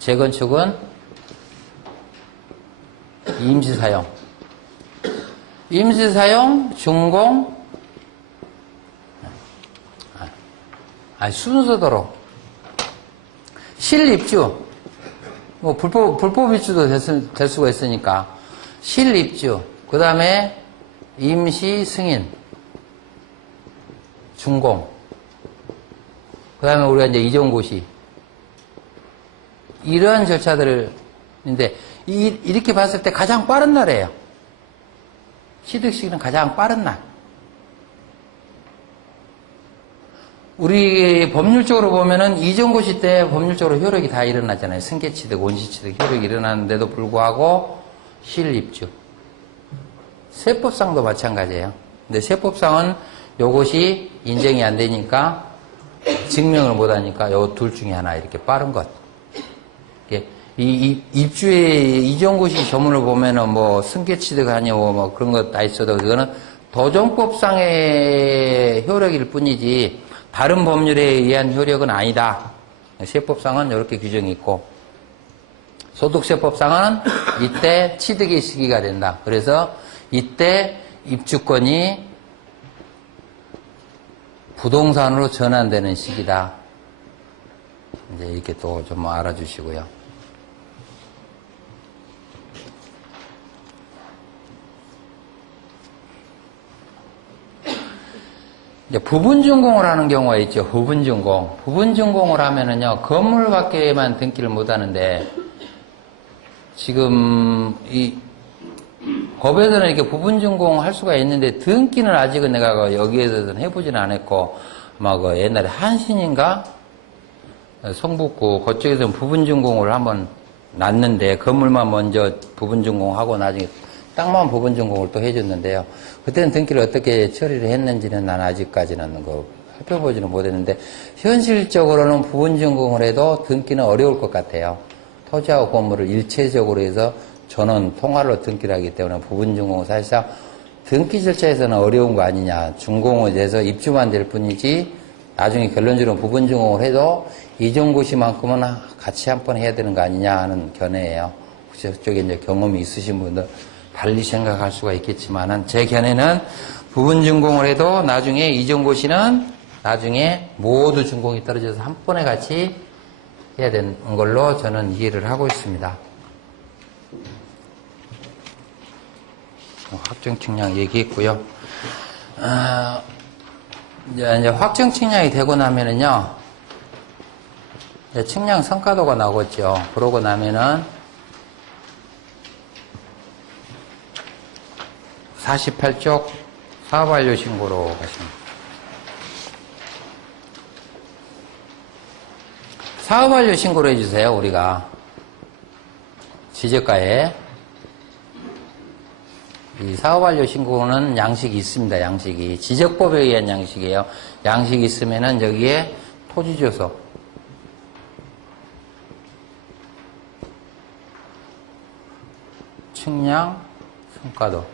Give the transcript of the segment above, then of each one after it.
재건축은 임시사용, 준공, 순서대로 실입주, 뭐 불법 입주도 될 수가 있으니까 실입주, 그 다음에 임시 승인, 준공, 그 다음에 우리가 이제 이전고시, 이런 절차들인데 이렇게 봤을 때 가장 빠른 날이에요. 취득 시기는 가장 빠른 날. 우리 법률적으로 보면은 이전고시 때 법률적으로 효력이 다 일어나잖아요. 승계취득, 원시취득 효력이 일어나는데도 불구하고 실입주. 세법상도 마찬가지예요. 근데 세법상은 요것이 인정이 안 되니까 증명을 못 하니까 요 둘 중에 하나 이렇게 빠른 것. 이 입주의 이전고시 조문을 보면은 뭐 승계취득 아니고 뭐 그런 것 다 있어도 그거는 도정법상의 효력일 뿐이지 다른 법률에 의한 효력은 아니다. 세법상은 이렇게 규정이 있고 소득세법상은 이때 취득의 시기가 된다. 그래서 이때 입주권이 부동산으로 전환되는 시기다. 이제 이렇게 또 좀 알아주시고요. 이제 부분준공을 하는 경우가 있죠. 부분준공. 부분준공을 하면은요, 건물밖에만 등기를 못 하는데, 지금, 이, 법에서는 이렇게 부분준공 할 수가 있는데, 등기는 아직은 내가 여기에서는 해보지는 않았고, 아마 그 옛날에 한신인가? 성북구, 그쪽에서는 부분준공을 한번 놨는데, 건물만 먼저 부분준공하고 나중에 땅만 부분준공을 또 해줬는데요. 그때는 등기를 어떻게 처리를 했는지는 난 아직까지는 살펴보지는 못했는데 현실적으로는 부분준공을 해도 등기는 어려울 것 같아요. 토지하고 건물을 일체적으로 해서 전원 통화로 등기를 하기 때문에 부분준공은 사실상 등기 절차에서는 어려운 거 아니냐. 준공을 해서 입주만 될 뿐이지 나중에 결론적으로 부분준공을 해도 이전고시만큼은 같이 한 번 해야 되는 거 아니냐 하는 견해예요. 혹시 그쪽에 이제 경험이 있으신 분들 달리 생각할 수가 있겠지만은 제 견해는 부분 준공을 해도 나중에 이전고시는 나중에 모두 준공이 떨어져서 한 번에 같이 해야 되는 걸로 저는 이해를 하고 있습니다. 확정 측량 얘기했고요. 이제 확정 측량이 되고 나면은요, 이제 측량 성과도가 나오겠죠. 그러고 나면은 48쪽 사업완료 신고로 가십니다. 사업완료 신고를 해주세요. 우리가 지적가에 이 사업완료 신고는 양식이 있습니다. 양식이 지적법에 의한 양식이에요. 양식이 있으면은 여기에 토지조서, 측량, 성과도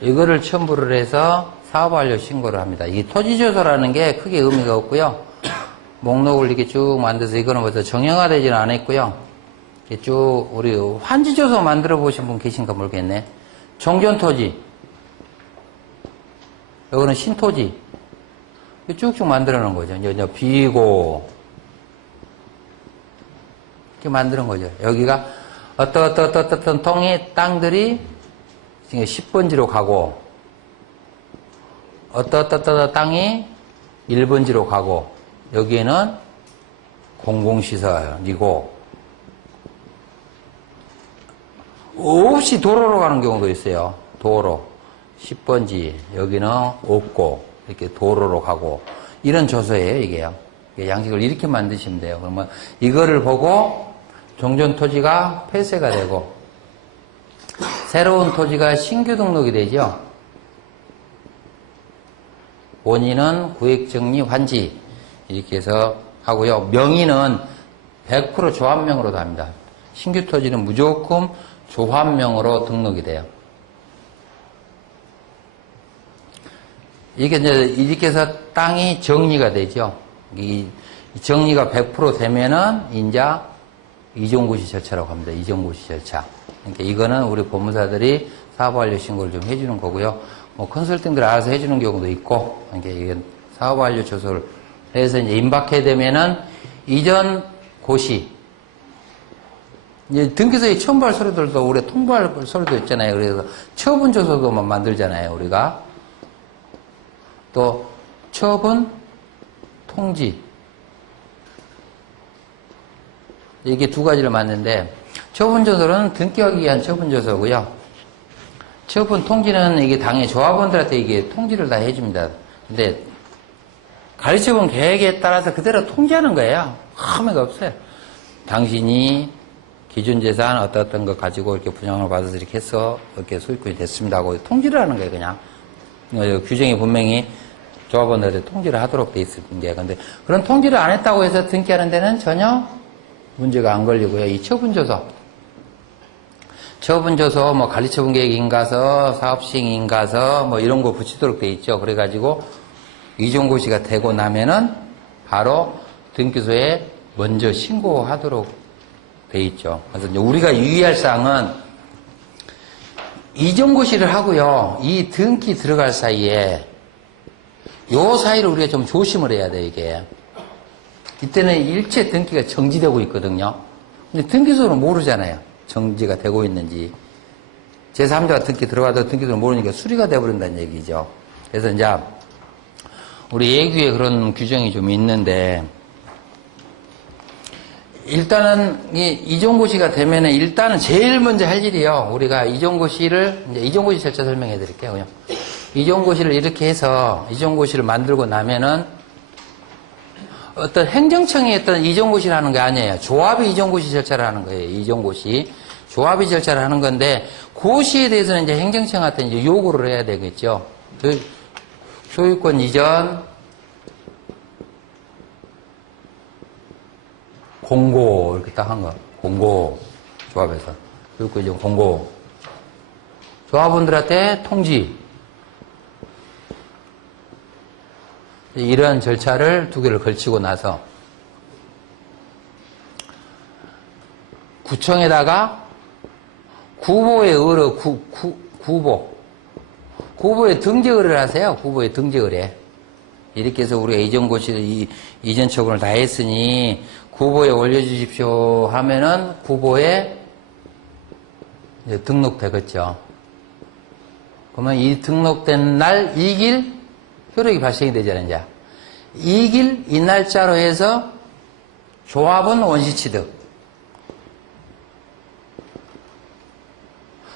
이거를 첨부를 해서 사업완료 신고를 합니다. 이 토지조서라는 게 크게 의미가 없고요. 목록을 이렇게 쭉 만들어서 이거는 벌써 정형화되지는 않았고요. 이렇게 쭉 우리 환지조서 만들어 보신 분 계신가 모르겠네. 종전토지, 이거는 신토지, 쭉쭉 만들어 놓은 거죠. 이제 비고 이렇게 만드는 거죠. 여기가 어떤 통이 땅들이 10번지로 가고 어떤 땅이 1번지로 가고 여기에는 공공시설이고 없이 도로로 가는 경우도 있어요. 도로 10번지 여기는 없고 이렇게 도로로 가고 이런 조서예요. 이게요. 양식을 이렇게 만드시면 돼요. 그러면 이거를 보고 종전토지가 폐쇄가 되고 새로운 토지가 신규 등록이 되죠. 본인은 구획정리 환지 이렇게 해서 하고요. 명의는 100% 조합명으로도 합니다. 신규 토지는 무조건 조합명으로 등록이 돼요. 이게 이제 이렇게 해서 땅이 정리가 되죠. 이 정리가 100% 되면은 이제 이전고시 절차라고 합니다. 이전고시 절차. 그러니까 이거는 우리 법무사들이 사업완료 신고를 좀 해주는 거고요. 뭐 컨설팅들 알아서 해주는 경우도 있고, 그러니까 이건 사업완료 조서를 해서 이제 임박해 되면은 이전 고시. 이제 등기소의 첨부할 서류들도 우리 통보할 서류도 있잖아요. 그래서 처분 조서도 만들잖아요, 우리가. 또 처분 통지. 이게 두 가지를 맞는데, 처분조서는 등기하기 위한 처분조서고요. 처분 통지는 이게 당연히 조합원들한테 이게 통지를 다 해줍니다. 근데 가르쳐본 계획에 따라서 그대로 통지하는 거예요. 아무것도 없어요. 당신이 기준재산 어떤 거 가지고 이렇게 분양을 받아서 이렇게 해서 이렇게 소유권이 됐습니다 하고 통지를 하는 거예요, 그냥. 규정이 분명히 조합원들한테 통지를 하도록 돼 있습니다. 근데 그런 통지를 안 했다고 해서 등기하는 데는 전혀 문제가 안 걸리고요. 이 처분조서, 뭐 관리처분계획인가서, 사업시행인가서, 뭐 이런 거 붙이도록 돼 있죠. 그래가지고 이전고시가 되고 나면은 바로 등기소에 먼저 신고하도록 돼 있죠. 그래서 이제 우리가 유의할 사항은 이전고시를 하고요. 이 등기 들어갈 사이에 요 사이를 우리가 좀 조심을 해야 돼, 이게. 이때는 일체 등기가 정지되고 있거든요. 근데 등기소는 모르잖아요. 정지가 되고 있는지. 제3자가 등기 들어가도 등기소를 모르니까 수리가 돼버린다는 얘기죠. 그래서 이제 우리 예규에 그런 규정이 좀 있는데, 일단은 이전고시가 되면은 일단은 제일 먼저 할 일이요. 우리가 이전고시 절차 설명해 드릴게요. 그냥. 이전고시를 이렇게 해서 이전고시를 만들고 나면은 어떤 행정청이 어떤 이전고시를 하는 게 아니에요. 조합이 이전고시 절차를 하는 거예요. 이전고시. 조합이 절차를 하는 건데, 고시에 대해서는 이제 행정청한테 이제 요구를 해야 되겠죠. 소유권 이전, 공고, 이렇게 딱 한 거. 공고. 조합에서. 소유권 이전 공고. 조합원들한테 통지. 이런 절차를 두 개를 걸치고 나서 구청에다가 구보에 의뢰, 구보에 등재 의뢰를 하세요. 구보에 등재 의뢰. 이렇게 해서 우리가 이전고시, 이전 처분을 다 했으니 구보에 올려주십시오 하면은 구보에 이제 등록되겠죠. 그러면 이 등록된 날 이길 효력이 발생이 되잖아요, 이제. 이길 이 날짜로 해서 조합은 원시취득.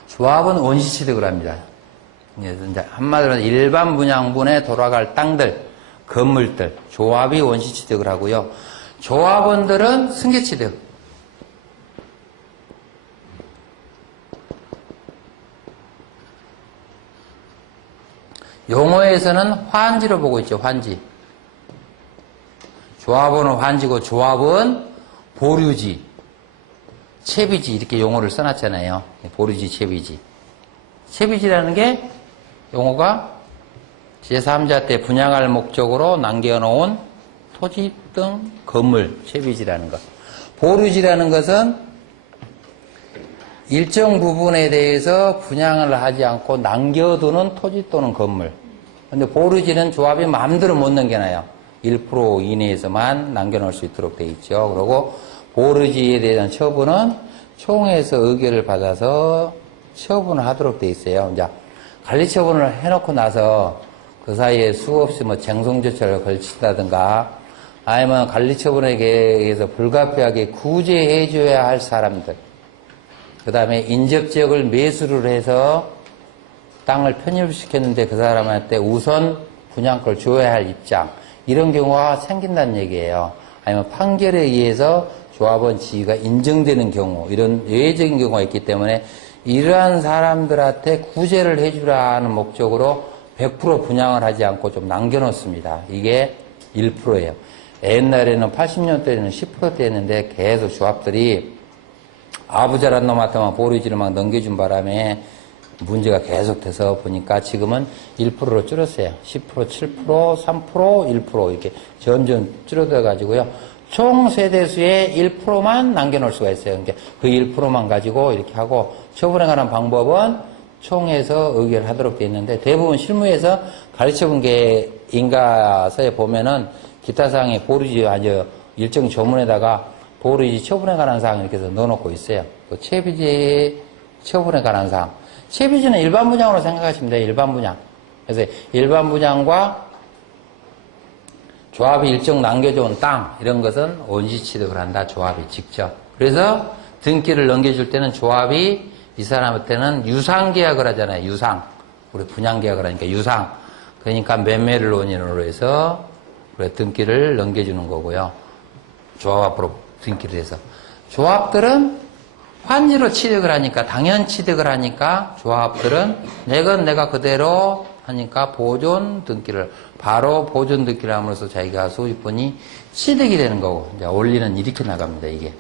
조합은 원시취득을 합니다. 그래서 이제 한마디로 일반 분양분에 돌아갈 땅들, 건물들, 조합이 원시취득을 하고요. 조합원들은 승계취득. 용어에서는 환지로 보고 있죠, 환지. 조합원은 환지고 조합은 보류지, 채비지 이렇게 용어를 써놨잖아요. 보류지, 채비지. 채비지라는 게 용어가 제3자 때 분양할 목적으로 남겨놓은 토지 등 건물, 채비지라는 것. 보류지라는 것은 일정 부분에 대해서 분양을 하지 않고 남겨두는 토지 또는 건물. 근데 보류지는 조합이 마음대로 못 남겨놔요. 1% 이내에서만 남겨놓을 수 있도록 돼 있죠. 그리고 보류지에 대한 처분은 총회에서 의결을 받아서 처분을 하도록 돼 있어요. 이제 관리 처분을 해놓고 나서 그 사이에 수없이 뭐 쟁송 조처를 걸친다든가 아니면 관리 처분에 의해서 불가피하게 구제해줘야 할 사람들. 그 다음에 인접지역을 매수를 해서 땅을 편입시켰는데 그 사람한테 우선 분양권을 줘야 할 입장. 이런 경우가 생긴다는 얘기예요. 아니면 판결에 의해서 조합원 지위가 인정되는 경우, 이런 예외적인 경우가 있기 때문에 이러한 사람들한테 구제를 해주라는 목적으로 100% 분양을 하지 않고 좀 남겨놓습니다. 이게 1%예요. 옛날에는 80년대에는 10%대였는데 계속 조합들이 아부자란 놈한테만 보리지를 막 넘겨준 바람에 문제가 계속돼서 보니까 지금은 1%로 줄었어요. 10%, 7%, 3%, 1% 이렇게 점점 줄어들어 가지고요. 총 세대수의 1%만 남겨놓을 수가 있어요. 그러니까 그 1%만 가지고 이렇게 하고 처분에 관한 방법은 총회에서 의결하도록 되어 있는데 대부분 실무에서 가르쳐본 게 인가서에 보면은 기타 사항에 보류지 아주 일정 조문에다가 보류지 처분에 관한 사항 이렇게 해서 넣어놓고 있어요. 그 채비지 처분에 관한 사항. 채비지는 일반 분양으로 생각하시면 돼요. 일반 분양. 그래서 일반 분양과 조합이 일정 남겨줘온 땅 이런 것은 원시 취득을 한다. 조합이 직접. 그래서 등기를 넘겨줄 때는 조합이 이 사람한테는 유상 계약을 하잖아요. 유상. 우리 분양 계약을 하니까 유상. 그러니까 매매를 원인으로 해서 등기를 넘겨주는 거고요. 조합 앞으로 등기를 해서. 조합들은 환지로 취득을 하니까, 당연 취득을 하니까 조합들은 내가 그대로 하니까 보존 등기를, 바로 보존 등기를 함으로써 자기가 소유권이 취득이 되는 거고, 이제 원리는 이렇게 나갑니다, 이게.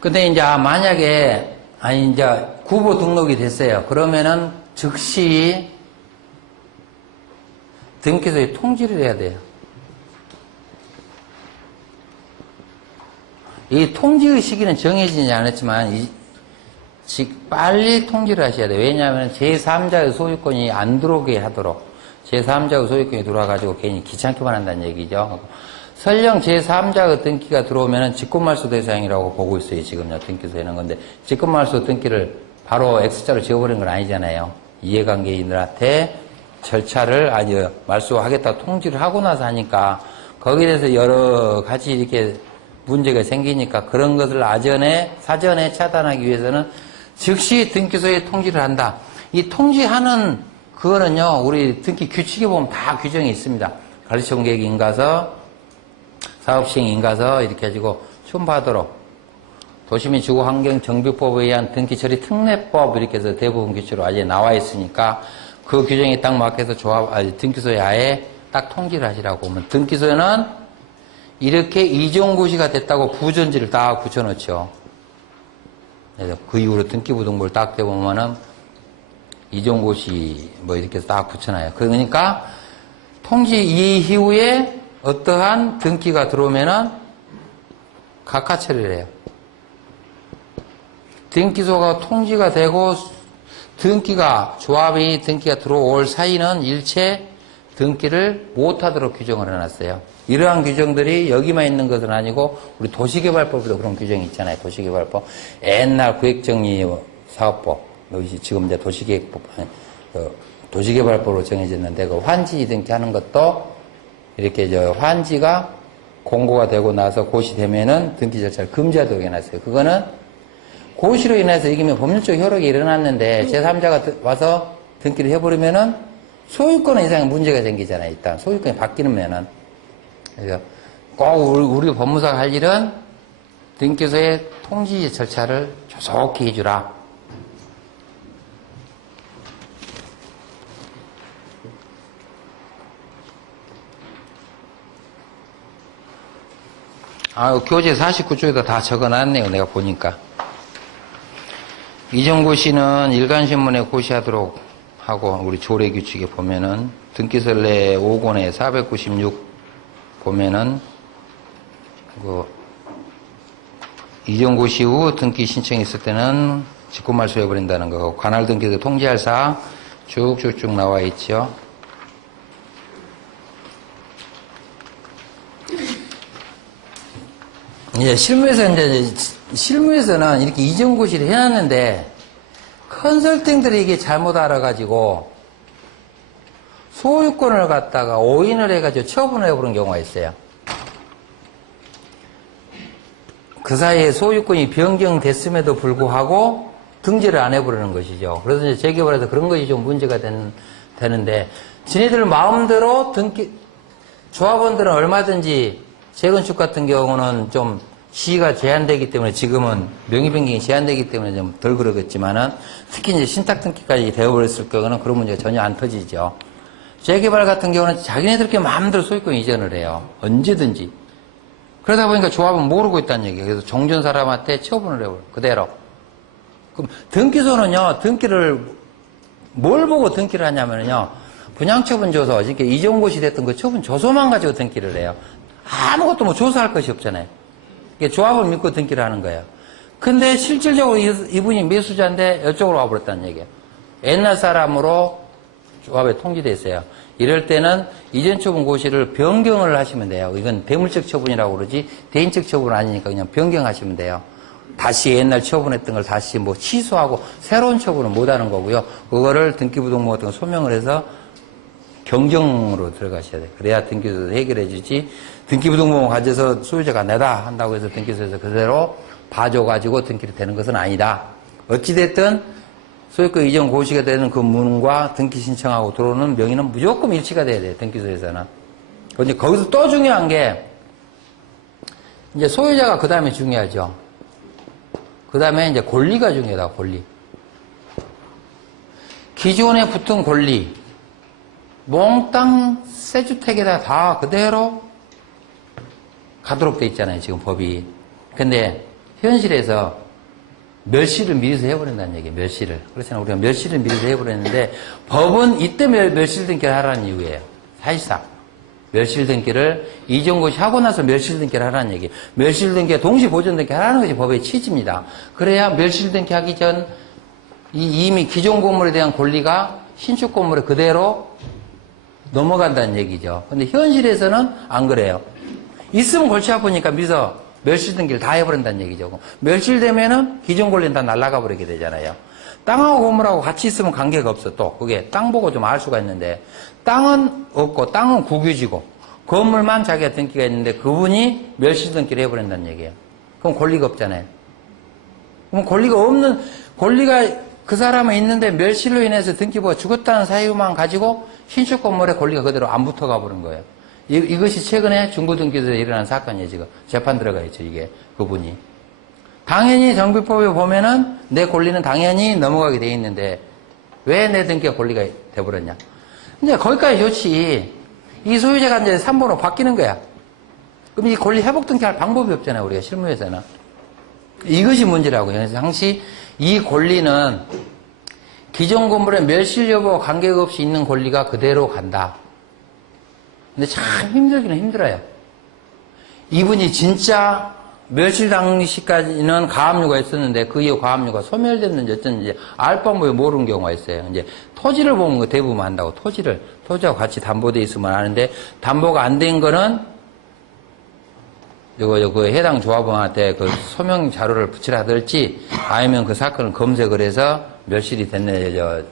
근데 이제 만약에, 이제 구보 등록이 됐어요. 그러면은 즉시 등기소에 통지를 해야 돼요. 이 통지의 시기는 정해지지 않았지만 빨리 통지를 하셔야 돼요. 왜냐하면 제3자의 소유권이 안 들어오게 하도록 제3자의 소유권이 들어와가지고 괜히 귀찮게만 한다는 얘기죠. 설령 제3자의 등기가 들어오면 직권말소 대상이라고 보고 있어요. 지금요 등기소에는. 건데 직권말소 등기를 바로 X자로 지워버린 건 아니잖아요. 이해관계인들한테 절차를 아주 말소하겠다고 통지를 하고 나서 하니까 거기에 대해서 여러 가지 이렇게 문제가 생기니까 그런 것을 사전에 차단하기 위해서는 즉시 등기소에 통지를 한다. 이 통지하는 그거는요, 우리 등기 규칙에 보면 다 규정이 있습니다. 가르쳐본계획 인가서, 사업시행 인가서 이렇게 해가지고 첨부하도록 도시민 주거환경정비법에 의한 등기처리 특례법 이렇게 해서 대부분 규칙으로 아예 나와 있으니까 그 규정에 딱 맞게서 등기소에 아예 딱 통지를 하시라고 보면 등기소에는 이렇게 이종고시가 됐다고 부전지를 딱 붙여놓죠. 그래서 그 이후로 등기부등본을 딱 대보면은 이종고시 뭐 이렇게 해서 딱 붙여놔요. 그러니까 통지 이후에 어떠한 등기가 들어오면은 각하 처리를 해요. 등기소가 통지가 되고 조합이 등기가 들어올 사이는 일체 등기를 못하도록 규정을 해놨어요. 이러한 규정들이 여기만 있는 것은 아니고 우리 도시개발법에도 그런 규정이 있잖아요. 도시개발법. 옛날 구획정리사업법, 지금 이제 도시계획법, 도시개발법으로 정해졌는데 그 환지 등기하는 것도 이렇게 환지가 공고가 되고 나서 고시되면은 등기 절차를 금지하도록 해놨어요. 그거는 고시로 인해서 이기면 법률적 효력이 일어났는데 제3자가 와서 등기를 해버리면은 소유권 이상의 문제가 생기잖아요. 일단 소유권이 바뀌면은. 그래서 꼭 우리 법무사가 할 일은 등기소의 통지 절차를 조속히 해주라. 교재 49쪽에다 다 적어놨네요. 내가 보니까. 이종고시는 일간신문에 고시하도록 하고 우리 조례규칙에 보면은 등기설례 5권에 496 보면은 이종고시 후 등기 신청이 있을 때는 직권말소해버린다는 거, 관할 등기도 통지할 사항 쭉쭉쭉 나와 있죠. 실무에서는 이렇게 이종고시를 해놨는데 컨설팅들이 이게 잘못 알아가지고 소유권을 갖다가 오인을 해가지고 처분을 해버린 경우가 있어요. 그 사이에 소유권이 변경됐음에도 불구하고 등재를 안 해버리는 것이죠. 그래서 이제 재개발해서 그런 것이 좀 문제가 되는데, 지네들 마음대로 조합원들은 얼마든지 재건축 같은 경우는 좀 시가 제한되기 때문에 지금은 명의 변경이 제한되기 때문에 좀 덜 그러겠지만은 특히 이제 신탁 등기까지 되어버렸을 경우는 그런 문제가 전혀 안 터지죠. 재개발 같은 경우는 자기네들끼리 마음대로 소유권 이전을 해요. 언제든지. 그러다 보니까 조합은 모르고 있다는 얘기예요. 그래서 종전 사람한테 처분을 해버려요. 그대로. 그럼 등기소는요, 등기를 뭘 보고 등기를 하냐면요, 분양처분 조서, 이렇게 이전고시 됐던 그 처분 조서만 가지고 등기를 해요. 아무것도 뭐 조사할 것이 없잖아요. 이게 조합을 믿고 등기를 하는 거예요. 근데 실질적으로 이분이 매수자인데 이쪽으로 와버렸다는 얘기예요. 옛날 사람으로 조합에 통지돼 있어요. 이럴 때는 이전 처분 고시를 변경을 하시면 돼요. 이건 대물적 처분이라고 그러지 대인적 처분은 아니니까 그냥 변경하시면 돼요. 다시 옛날 처분했던 걸 다시 뭐 취소하고 새로운 처분은 못 하는 거고요. 그거를 등기부등본 같은 거 소명을 해서 경정으로 들어가셔야 돼요. 그래야 등기소에서 해결해 주지. 등기부등본 가져서 소유자가 내다 한다고 해서 등기소에서 그대로 봐줘가지고 등기를 되는 것은 아니다. 어찌됐든 소유권 이전 고시가 되는 그 문과 등기 신청하고 들어오는 명의는 무조건 일치가 돼야 돼요. 등기소에서는. 근데 거기서 또 중요한 게 이제 소유자가 그 다음에 중요하죠. 그 다음에 이제 권리가 중요하다. 권리. 기존에 붙은 권리. 몽땅 새 주택에다 다 그대로 가도록 돼 있잖아요. 지금 법이. 근데 현실에서 멸시를 미리서 해버린다는 얘기예요. 멸시를. 그렇잖아요. 우리가 멸시를 미리서 해버렸는데 법은 이때 멸실 등기를 하라는 이유예요. 사실상. 멸실 등기를 이전고시 하고 나서 멸실 등기를 하라는 얘기예요. 멸실 등기와 동시 보존 등기 하라는 것이 법의 취지입니다. 그래야 멸실 등기 하기 전 이미 기존 건물에 대한 권리가 신축 건물에 그대로 넘어간다는 얘기죠. 근데 현실에서는 안 그래요. 있으면 골치 아프니까 미서 멸실 등기를 다 해버린다는 얘기죠. 멸실되면은 기존 권리는 다 날아가 버리게 되잖아요. 땅하고 건물하고 같이 있으면 관계가 없어. 또 그게 땅 보고 좀 알 수가 있는데 땅은 없고 땅은 국유지고 건물만 자기가 등기가 있는데 그분이 멸실 등기를 해버린다는 얘기예요. 그럼 권리가 없잖아요. 그럼 권리가 그 사람은 있는데 멸실로 인해서 등기부가 죽었다는 사유만 가지고 신축 건물에 권리가 그대로 안 붙어가 버린 거예요. 이것이 최근에 중고등기소에서 일어난 사건이에요. 지금 재판 들어가 있죠. 이게 그분이. 당연히 정비법에 보면은 내 권리는 당연히 넘어가게 돼 있는데 왜 내 등기가 권리가 돼버렸냐. 이제 거기까지 좋지. 이 소유자가 이제 3번으로 바뀌는 거야. 그럼 이 권리 회복 등기할 방법이 없잖아요. 우리가 실무에서는. 이것이 문제라고요. 그래서 당시 이 권리는 기존 건물의 멸실 여부와 관계가 없이 있는 권리가 그대로 간다. 근데 참 힘들기는 힘들어요. 이분이 진짜 멸실 당시까지는 가압류가 있었는데 그 이후 가압류가 소멸됐는지 어쩐지 알 방법을 모르는 경우가 있어요. 이제 토지를 보면 그 대부분 안다고. 토지와 같이 담보돼 있으면 아는데 담보가 안 된 거는 그 해당 조합원한테 그 소명 자료를 붙이라든지 아니면 그 사건을 검색을 해서 멸실이 됐네,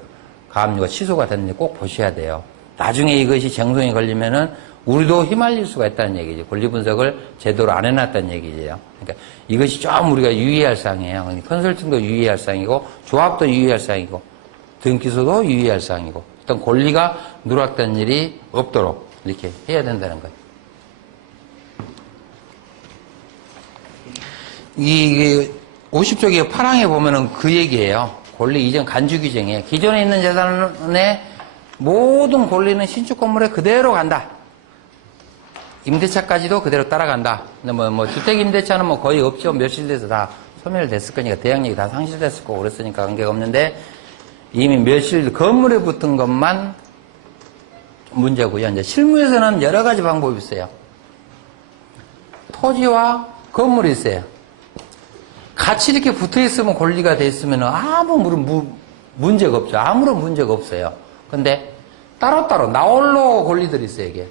가압류가 취소가 됐는지 꼭 보셔야 돼요. 나중에 이것이 쟁송이 걸리면은 우리도 휘말릴 수가 있다는 얘기죠. 권리 분석을 제대로 안 해놨다는 얘기죠. 그러니까 이것이 좀 우리가 유의할 사항이에요. 컨설팅도 유의할 사항이고, 조합도 유의할 사항이고, 등기소도 유의할 사항이고, 어떤 권리가 누락된 일이 없도록 이렇게 해야 된다는 거예요. 이 50쪽에 파랑에 보면은 그 얘기예요. 권리 이전 간주 규정에 기존에 있는 재산의 모든 권리는 신축 건물에 그대로 간다. 임대차까지도 그대로 따라간다. 근데 뭐 주택 임대차는 뭐 거의 없죠. 멸실돼서 다 소멸됐을 거니까 대항력이 다 상실됐을 거고 그랬으니까 관계가 없는데 이미 건물에 붙은 것만 문제고요. 이제 실무에서는 여러 가지 방법이 있어요. 토지와 건물이 있어요. 같이 이렇게 붙어 있으면 권리가 돼 있으면 아무 문제가 없죠. 아무런 문제가 없어요. 근데 따로따로 나홀로 권리들이 있어요. 이게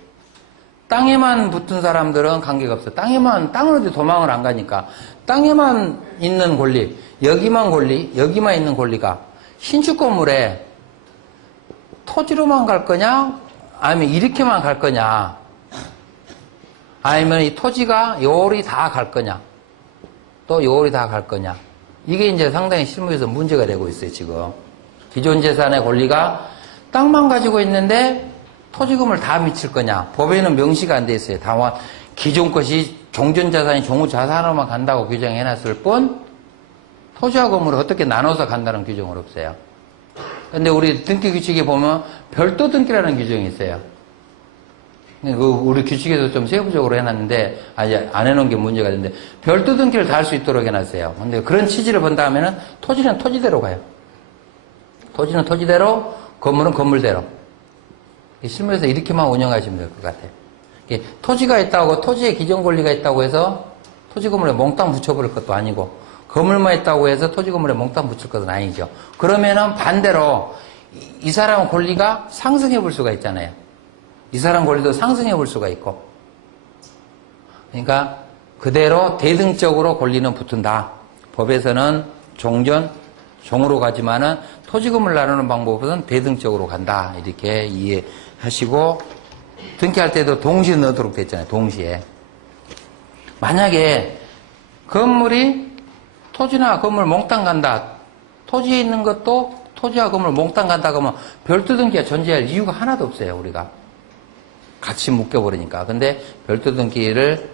땅에만 붙은 사람들은 관계가 없어. 땅으로 어디 도망을 안 가니까 땅에만 있는 권리, 여기만 있는 권리가 신축 건물에 토지로만 갈 거냐, 아니면 이렇게만 갈 거냐, 아니면 이 토지가 요리 다 갈 거냐, 또 요리 다 갈 거냐. 이게 이제 상당히 실무에서 문제가 되고 있어요. 지금 기존 재산의 권리가 땅만 가지고 있는데 토지금을 다 미칠 거냐. 법에는 명시가 안 돼 있어요. 다만 기존 것이 종전자산이 종우자산으로만 간다고 규정해놨을 뿐 토지와 건물을 어떻게 나눠서 간다는 규정은 없어요. 근데 우리 등기 규칙에 보면 별도 등기라는 규정이 있어요. 우리 규칙에서 좀 세부적으로 해놨는데 아직 안 해놓은 게 문제가 있는데 별도 등기를 다 할 수 있도록 해놨어요. 근데 그런 취지를 본다 하면은 토지는 토지대로 가요. 토지는 토지대로, 건물은 건물대로. 실무에서 이렇게만 운영하시면 될 것 같아요. 토지가 있다고, 토지에 기존 권리가 있다고 해서 토지 건물에 몽땅 붙여버릴 것도 아니고, 건물만 있다고 해서 토지 건물에 몽땅 붙일 것은 아니죠. 그러면은 반대로 이 사람 권리가 상승해 볼 수가 있잖아요. 이 사람 권리도 상승해 볼 수가 있고. 그러니까 그대로 대등적으로 권리는 붙은다. 법에서는 종전, 종으로 가지만은 토지 건물 나누는 방법은 대등적으로 간다. 이렇게 이해하시고, 등기할 때도 동시에 넣도록 됐잖아요. 동시에. 만약에 건물이 토지나 건물 몽땅 간다. 토지에 있는 것도 토지와 건물 몽땅 간다 그러면 별도 등기가 존재할 이유가 하나도 없어요. 우리가 같이 묶여버리니까. 근데 별도 등기를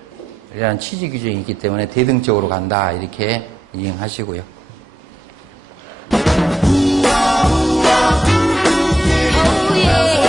이라는 취지 규정이 있기 때문에 대등적으로 간다. 이렇게 이행하시고요. Oh yeah.